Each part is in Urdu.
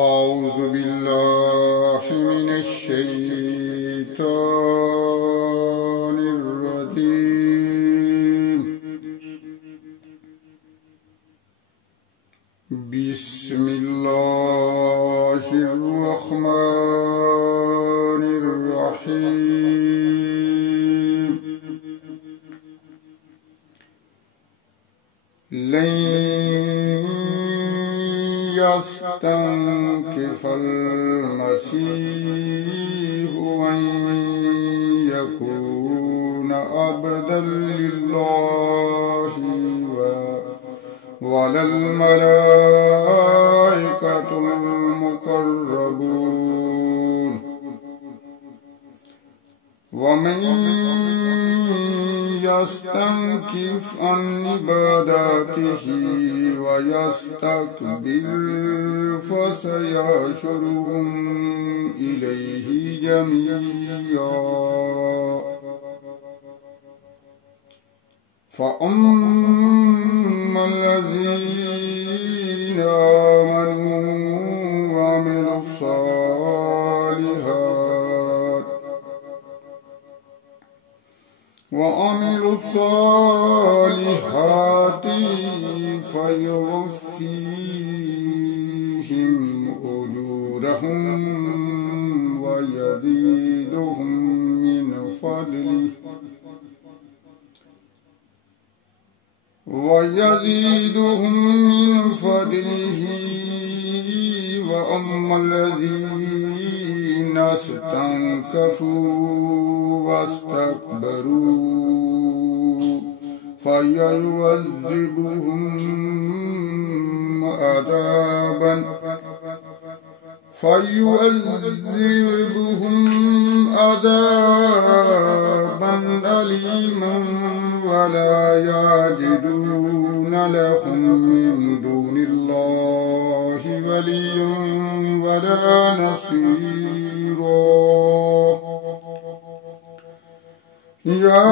أعوذ بالله من الشيطان الرجيم. بسم الله الرحمن الرحيم. لن يستنكف المسيح أن يكون عبدا لله ولا الملائكة المقربون. ومن يستنكف عن عبادته ويستكبر فسيحشرهم إليه جميعا. فأما الذين آمنوا وعملوا الصالحات فيوفيهم أجورهم ويزيدهم من فضله. وأما الذين استنكفوا واستكبروا فيعذبهم عذابا أليما ولا يجدون لهم من دون الله وليا ولا نصيرا. يا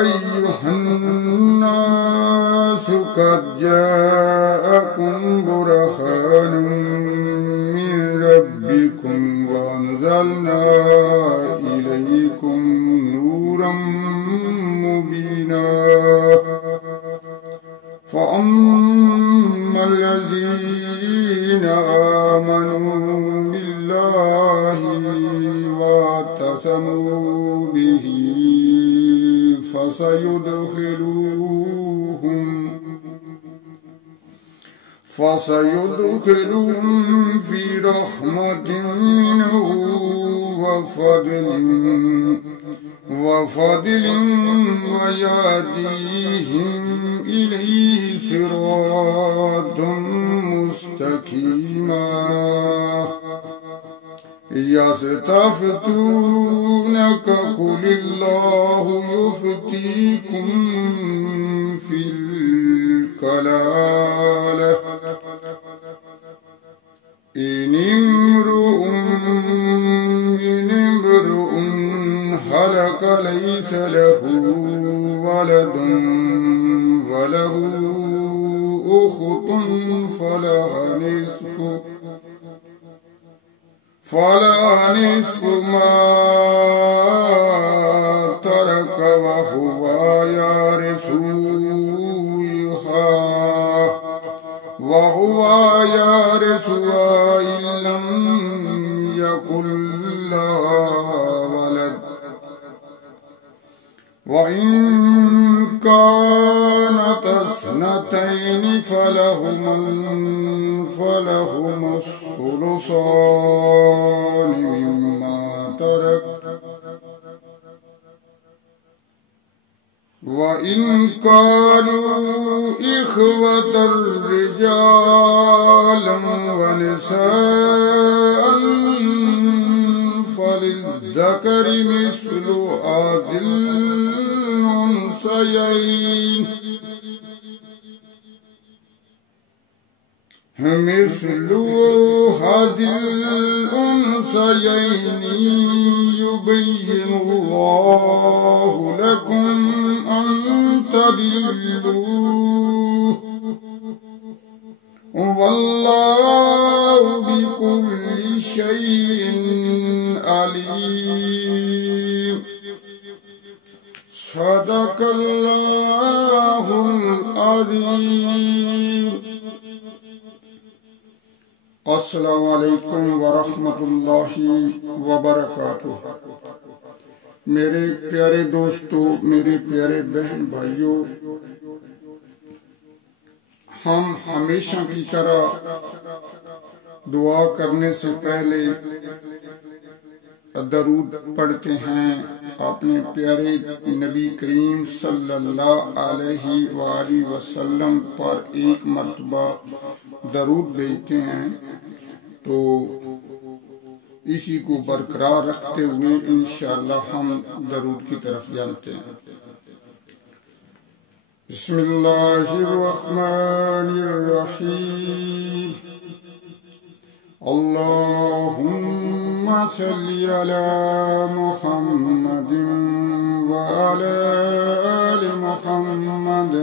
أيها الناس قد جاءكم برهان من ربكم وأنزلنا إليكم نورا مبينا. فأما الذين آمنوا بالله واعتصموا به فسيدخلهم في رحمة منه وفضل ويهديهم إليه صراطا مستقيما. يستفتونك قل الله يفتيكم في الكلالة إن امرؤ هلك ليس له ولد وله أخت فلها نصف ما ترك وهو يرثها إن لم يكن لها ولد. وإن كانت اثنتين فلهما الثلثان مما ترك. وإن كانوا إخوة رجالا ونساء فللذكر مثل حظ الأنثيين يبين الله لكم أن تضلوا والله السلام علیکم ورحمۃ اللہ وبرکاتہ۔ میرے پیارے دوستو، میرے پیارے بہن بھائیوں، ہم ہمیشہ کی طرح دعا کرنے سے پہلے درود پڑھتے ہیں اپنے پیارے نبی کریم صلی اللہ علیہ وآلہ وسلم پر ایک مرتبہ درود بھیجتے ہیں، تو اسی کو برقرار رکھتے ہوئے انشاءاللہ ہم درود کی طرف جانتے ہیں۔ بسم اللہ الرحمن الرحیم، اللہم صلی علی محمد وعلی آل محمد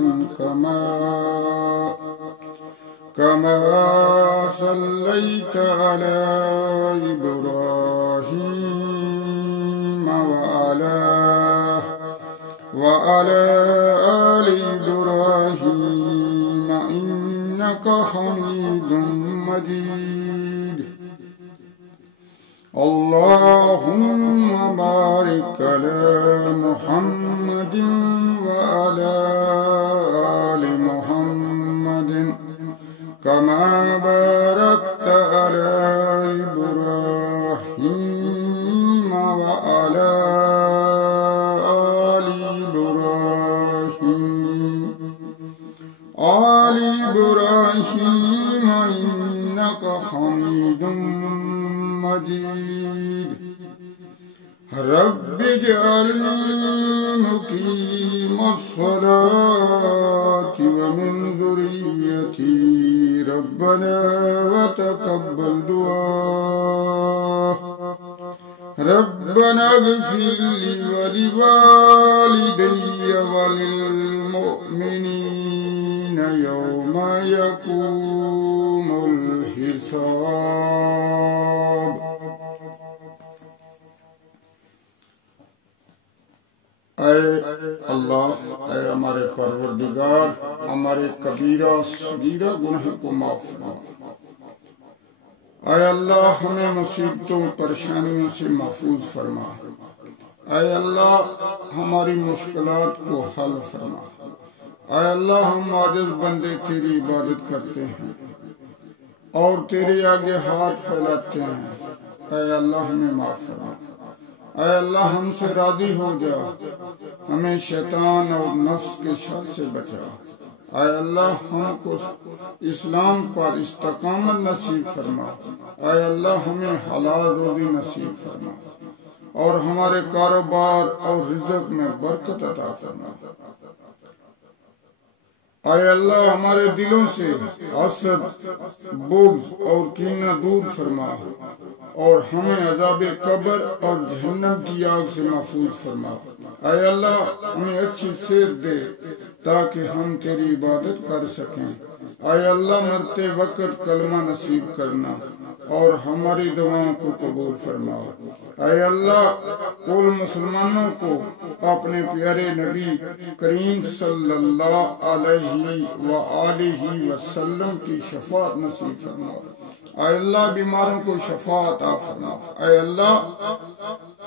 كما صليت على إبراهيم وعلى آل إبراهيم إنك حميد مجيد، اللهم بارك على محمد وعلى آل محمد كما باركت على إبراهيم وعلى آل إبراهيم إنك حميد مجيد، رب اجعلني مقيم الصلاة ومن ذريتي ربنا وتقبل دعاء، ربنا اغفر لي ولوالدي وللمؤمنين يوم يقوم الحساب۔ اے اللہ، اے ہمارے پروردگار، ہمارے کبیرہ صغیرہ گناہ کو معاف فرما۔ اے اللہ، ہمیں مصیبتوں پریشانیوں سے محفوظ فرما۔ اے اللہ، ہماری مشکلات کو حل فرما۔ اے اللہ، ہم عاجز بندے تیری عبادت کرتے ہیں اور تیرے آگے ہاتھ پھیلاتے ہیں۔ اے اللہ، ہمیں معاف فرما۔ اے اللہ، ہم سے راضی ہو جا، ہمیں شیطان اور نفس کے شر سے بچا۔ اے اللہ، ہم کو اسلام پر استقامت نصیب فرما۔ اے اللہ، ہمیں حلال روزی نصیب فرما اور ہمارے کاروبار اور رزق میں برکت عطا فرما۔ اے اللہ، ہمارے دلوں سے حسد، بغض اور کینہ دور فرما اور ہمیں عذاب قبر اور جہنم کی آگ سے محفوظ فرما۔ اے اللہ، ہمیں اچھی صحت دے تاکہ ہم تیری عبادت کر سکیں۔ اے اللہ، مرتے وقت کلمہ نصیب کرنا اور ہماری دعاؤں کو قبول فرما۔ اے اللہ، کل مسلمانوں کو اپنے پیارے نبی کریم صلی اللہ علیہ وآلہ وسلم کی شفاعت نصیب فرما۔ اے اللہ، بیماروں کو شفا عطا فرما۔ اے اللہ،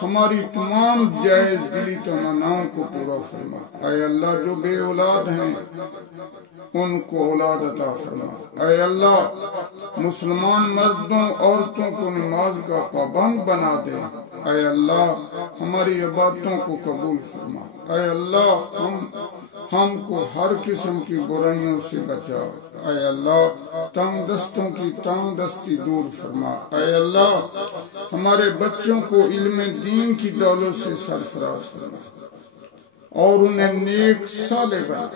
ہماری تمام جائز دلی تمناؤں کو پورا فرما۔ اے اللہ، جو بے اولاد ہیں ان کو اولاد عطا فرما۔ اے اللہ، مسلمان مردوں عورتوں کو نماز کا پابند بنا دے۔ اے اللہ، ہماری عبادتوں کو قبول فرما۔ اے اللہ، ہم کو ہر قسم کی برائیوں سے بچا۔ اے اللہ، تنگ دستوں کی تنگ دستی دور فرما۔ اے اللہ، ہمارے بچوں کو علم دین کی دولت سے سرفراز فرما اور انہیں نیک صالح بنا۔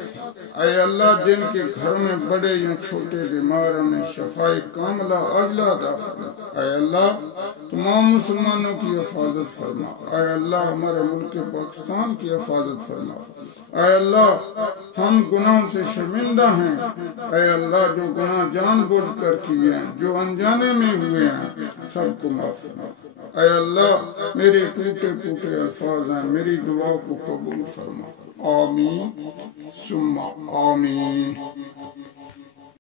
اے اللہ، جن کے گھر میں بڑے یا چھوٹے بیمار انہیں شفائے کاملہ عاجلہ عطا فرما۔ اے اللہ، تمام مسلمانوں کی حفاظت فرما۔ اے اللہ، ہمارے ملک پاکستان کی حفاظت فرما۔ اے اللہ، ہم گناہوں سے شرمندہ ہیں۔ اے اللہ، جو گناہ جان بوجھ کر کیے ہیں، جو انجانے میں ہوئے ہیں، سب کو معاف فرما۔ اے اللہ، میرے ٹوٹے پھوٹے الفاظ ہیں، میری دعا کو قبول فرما۔ آمین ثم آمین۔